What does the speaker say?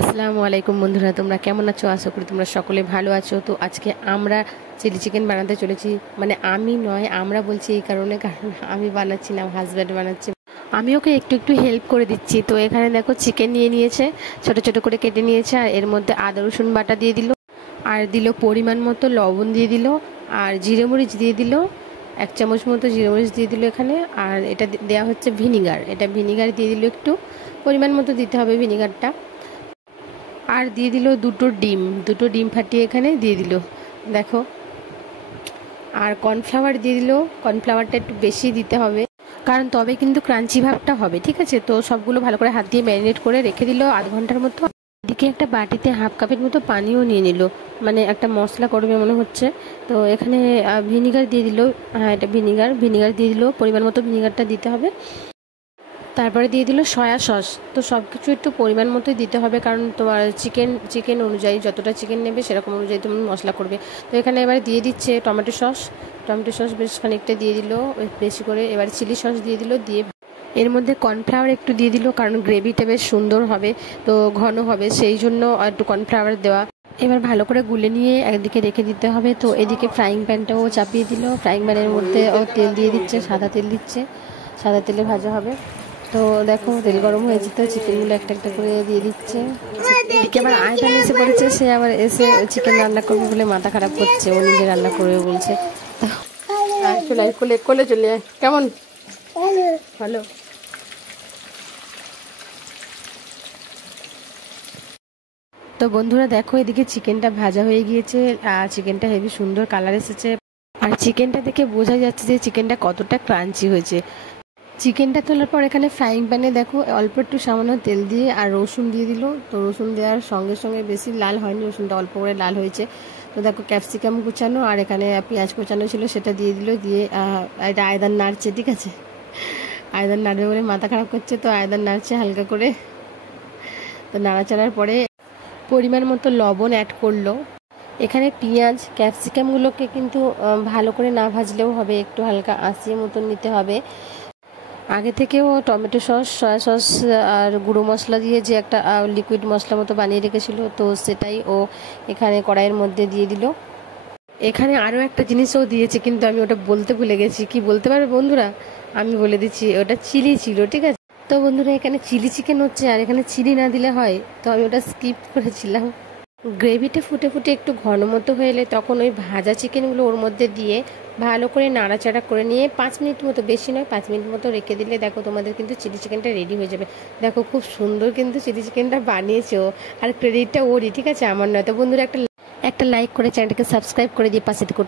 আসসালামু আলাইকুম বন্ধুরা, তোমরা কেমন আছো? আশা করি তোমরা সকলে ভালো আছো। তো আজকে আমরা চিলি চিকেন বানাতে চলেছি। মানে আমি নয়, আমরা বলছি এই কারণে, কারণ আমি বানাচ্ছি না, হাজব্যান্ড বানাচ্ছে। আমি ওকে একটু একটু হেল্প করে দিচ্ছি। তো এখানে দেখো চিকেন নিয়ে নিয়েছে, ছোট ছোট করে কেটে নিয়েছে, আর এর মধ্যে আদা রসুন বাটা দিয়ে দিল, আর দিল পরিমাণ মতো লবণ দিয়ে দিল, আর জিরে মরিচ দিয়ে দিল, 1 চামচ মতো জিরে মরিচ দিয়ে দিল এখানে। আর এটা দেওয়া হচ্ছে ভিনিগার, এটা ভিনিগার দিয়ে দিল, একটু পরিমাণ মতো দিতে হবে ভিনিগারটা। আর দিয়ে দিল দুটো ডিম ফাটিয়ে এখানে দিয়ে দিল, দেখো। আর কর্নফ্লাওয়ার দিয়ে দিল, কর্নফ্লাওয়ারটা একটু বেশি দিতে হবে, কারণ তবে কিন্তু ক্রাঞ্চি ভাবটা হবে, ঠিক আছে? তো সবগুলো ভালো করে হাত দিয়ে ম্যারিনেট করে রেখে দিল আধ ঘন্টার মতো। এদিকে একটা বাটিতে হাফ কাপের মতো পানিও নিয়ে নিল, মানে একটা মশলা করবে মনে হচ্ছে। তো এখানে ভিনিগার দিয়ে দিল, হ্যাঁ এটা ভিনিগার দিয়ে দিল, পরিমাণ মতো ভিনিগারটা দিতে হবে। তারপরে দিয়ে দিল সয়া সস। তো সব কিছু একটু পরিমাণ মতোই দিতে হবে, কারণ তোমার চিকেন অনুযায়ী, যতটা চিকেন নেবে সেরকম অনুযায়ী তুমি মশলা করবে। তো এখানে এবারে দিয়ে দিচ্ছে টমেটো সস বেশ খানিকটা দিয়ে দিল বেশি করে। এবার চিলি সস দিয়ে দিল, দিয়ে এর মধ্যে কর্নফ্লাওয়ার একটু দিয়ে দিল, কারণ গ্রেভিটা বেশ সুন্দর হবে, তো ঘন হবে, সেই জন্য একটু কর্নফ্লাওয়ার দেওয়া। এবার ভালো করে গুলে নিয়ে একদিকে রেখে দিতে হবে। তো এদিকে ফ্রাইং প্যানটাও চাপিয়ে দিল, ফ্রাইং প্যানের মধ্যে ও তেল দিয়ে দিচ্ছে, সাদা তেল দিচ্ছে, সাদা তেলে ভাজা হবে। তো দেখো তেল গরম হয়েছে, তো চিকেনগুলো একটা একটা করে দিয়ে দিচ্ছে। এদিকে আবার আয়তান এসে পড়েছে, সে আবার এসে চিকেন রান্না করবে বলে মাথা খারাপ করছে, ও নিজে রান্না করবে বলছে। চলে আয়, কোলে কোলে চলে আয়। কেমন? ভালো। তো বন্ধুরা দেখো, এদিকে চিকেনটা ভাজা হয়ে গিয়েছে, আর চিকেনটা হেভি সুন্দর কালার এসেছে। আর চিকেনটা দেখে বোঝা যাচ্ছে যে চিকেনটা কতটা ক্রাঞ্চি হয়েছে। চিকেনটা তোলার পর এখানে ফ্রাইং প্যানে দেখো অল্প একটু সামান্য তেল দিয়ে আর রসুন দিয়ে দিল। তো রসুন দেওয়ার সঙ্গে সঙ্গে বেশি লাল হয়নি, রসুনটা অল্প করে লাল হয়েছে। তো দেখো ক্যাপসিকাম কুচানো আর এখানে পেঁয়াজ কুচানো ছিল, সেটা দিয়ে দিল, দিয়ে এটা আয়দান নাড়ছে, ঠিক আছে? আয়দান নাড়বে বলে মাথা খারাপ করছে, তো আয়দান নাড়ছে হালকা করে। তো নাড়াচাড়ার পরে পরিমাণ মতো লবণ অ্যাড করলো। এখানে পেঁয়াজ ক্যাপসিকামগুলোকে কিন্তু ভালো করে না ভাজলেও হবে, একটু হালকা আঁচিয়ে মতন নিতে হবে। আগে থেকেও টমেটো সস, সয়া সস আর গুঁড়ো মশলা দিয়ে যে একটা লিকুইড মশলা মতো বানিয়ে রেখেছিল, তো সেটাই ও এখানে কড়াইয়ের মধ্যে দিয়ে দিল। এখানে আরও একটা জিনিসও দিয়েছে, কিন্তু আমি ওটা বলতে ভুলে গেছি। কি বলতে পারবে বন্ধুরা? আমি বলে দিচ্ছি, ওটা চিলি ছিল, ঠিক আছে? তো বন্ধুরা এখানে চিলি চিকেন হচ্ছে, আর এখানে চিলি না দিলে হয়, তো আমি ওটা স্কিপ করেছিলাম। গ্রেভিটা ফুটে ফুটে একটু ঘন মতো হয়ে এলে তখন ওই ভাজা চিকেনগুলো ওর মধ্যে দিয়ে ভালো করে নাড়াচাড়া করে নিয়ে 5 মিনিট মতো, বেশি নয় 5 মিনিট মতো রেখে দিলে দেখো তোমাদের কিন্তু চিলি চিকেনটা রেডি হয়ে যাবে। দেখো খুব সুন্দর কিন্তু চিলি চিকেনটা বানিয়েছো, আর ক্রেডিটটা ওরই, ঠিক আছে? আমার নয়। তো বন্ধুরা একটা লাইক করে চ্যানেলটাকে সাবস্ক্রাইব করে দিয়ে পাশে থেকে